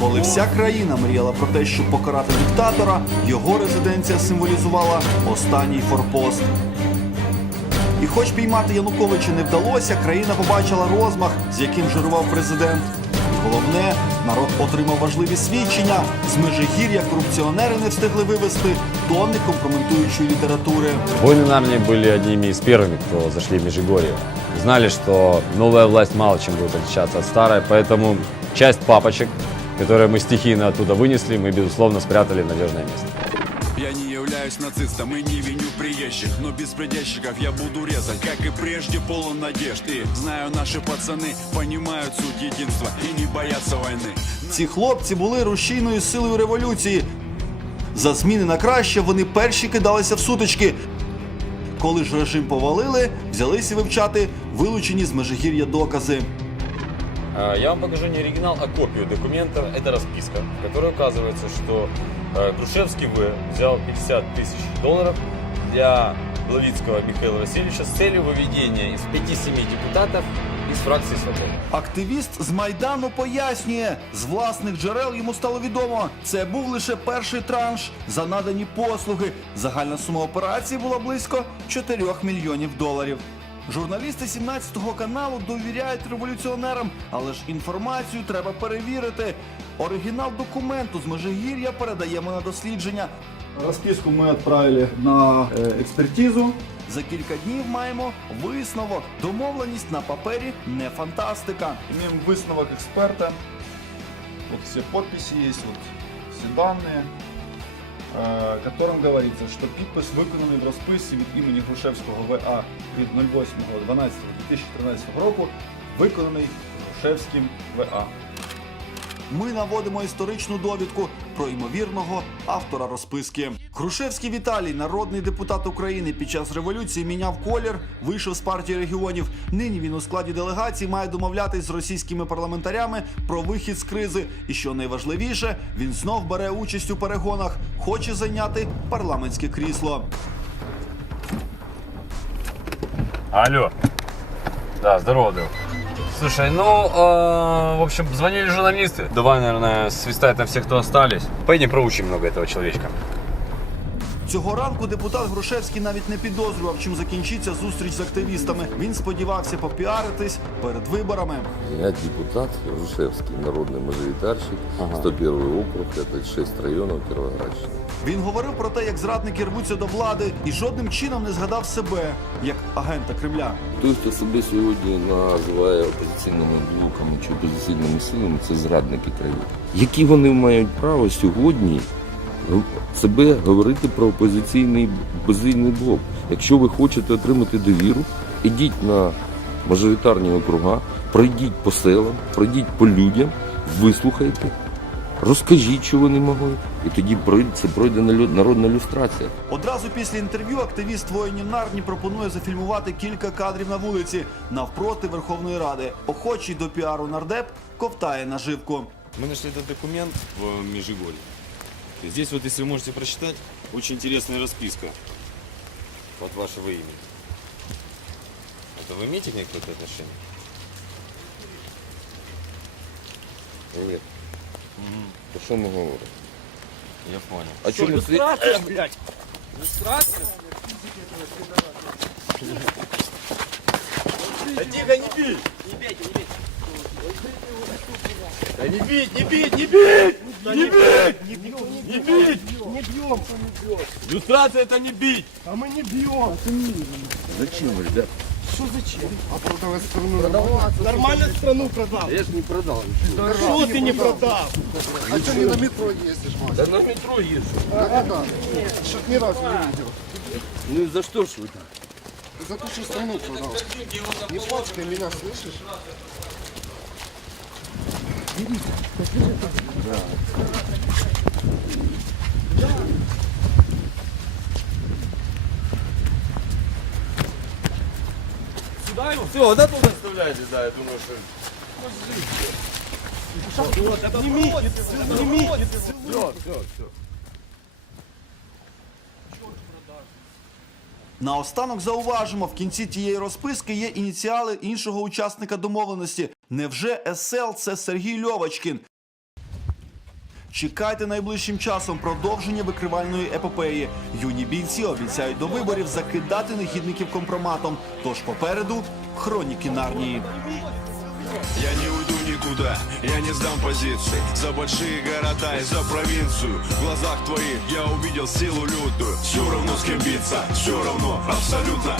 Коли вся країна мріяла про те, щоб покарати диктатора, його резиденція символізувала останній форпост. І хоч піймати Януковича не вдалося, країна побачила розмах, з яким жирував президент. І головне, народ отримав важливі свідчення. З Межигір'я корупціонери не встигли вивезти тонни компрометуючої літератури. Войны Нарнии были одними из первыми, кто зашли в Межигорье. Знали, что новая власть мало чем будет отличаться от старой, поэтому часть папочек, которые мы стихийно оттуда вынесли, мы, безусловно, спрятали в надежное место. Я не являюсь нацистом и не виню приезжих Но беспредельщиков я буду резать Как и прежде полон надежд И знаю, наши пацаны понимают суть единства И не боятся войны Ці хлопці були рушійною силою революції. За зміни на краще вони перші кидалися в сутички. Коли ж режим повалили, взялися вивчати вилучені з Межигір'я докази. А, Я вам покажу не оригинал, а копию документа. Это расписка, в которой указывается, что э, Грушевский В. взял 50 тысяч долларов для Блавицкого Михаила Васильевича с целью выведения из 5-7 депутатов из фракции «Свобода». Активіст з Майдану пояснює, з власних джерел йому стало відомо, це був лише перший транш за надані послуги. Загальна сума операції була близько 4 мільйонів доларів. Журналісти 17-го каналу довіряють революціонерам, але ж інформацію треба перевірити. Оригінал документу з Межигір'я передаємо на дослідження. Розписку ми відправили на е, експертизу. За кілька днів маємо висновок. Домовленість на папері не фантастика. Имеем высновок эксперта. Вот все подписи есть, вот все данные, э, в котором говорится, що підпис виконаний в розписці від імені Грушевського ВА від 08.12.2013 року, виконаний Грушевським ВА. Ми наводимо історичну довідку про ймовірного автора розписки. Грушевський Віталій, народний депутат України, під час революції міняв колір, вийшов з партії регіонів. Нині він у складі делегації має домовлятись з російськими парламентарями про вихід з кризи. І що найважливіше, він знов бере участь у перегонах, хоче зайняти парламентське крісло. Алло. Да, здорово, Дэл. Слушай, ну, э, в общем, звонили журналисты. Давай, наверное, свистай там всех, кто остались. Пойди проучим много этого человечка. Цього ранку депутат Грушевський навіть не підозрював, чим закінчиться зустріч з активістами. Він сподівався попіаритись перед виборами. Я депутат Рушевский, народный мажоритарщик, 101 округ, это 6 районов Кировоградщины. Він говорив про те, як зрадники рвуться до влади, і жодним чином не згадав себе як агента Кремля. Той, хто себе сьогодні називає опозиційними блоками чи опозиційними силами, це зрадники країни. Які вони мають право сьогодні г- Себе говорити про опозиційний опозиційний блок? Якщо ви хочете отримати довіру, ідіть на мажоритарні округа, пройдіть по селам, пройдіть по людям, вислухайте. Розкажіть, що вони могли, і тоді це пройде народна люстрація. Одразу після інтерв'ю активіст воїнів Нарні пропонує зафільмувати кілька кадрів на вулиці навпроти Верховної Ради. Охочий до піару нардеп ковтає наживку. Мы нашли этот документ в Межигорье. Здесь вот, если вы можете прочитать, очень интересная расписка под вашего имени. Это вы имеете к ней какое-то отношение? Нет. Про що ми говоримо? Я понял. А чому ти... Иллюстрация, блядь! Иллюстрация? Да тихо, не бить! Не бейте, не бейте! Да не бить, не бить, не бить! Не бить! Не бьем! Не бить! Не бьем! Иллюстрация это не бить! А мы не бьем! Зачем, ребят? Что зачем? А продавать страну нормально? Нормально страну продал. Я же не продал. Что ты не продал? А что не на метро ездишь, Макс? Да на метро езжу. А да, да. Чтоб ни разу не видел. Ну и за что ж вы так? За то, что страну продал. Не плачь, ты меня слышишь? Все, да тут оставляете, да, я думаю, что... Наостанок зауважимо, в кінці тієї розписки є ініціали іншого учасника домовленості. Невже СЛ це Сергій Льовочкін? Чекайте найближчим часом продовження викривальної епопеї. Юні бійці обіцяють до виборів закидати негідників компроматом. Тож попереду хроніки Нарнії. Я не уйду никуда, я не сдам позиции За большие города и за провинцию В глазах твоих я увидел силу лютую Все равно с кем биться, все равно, абсолютно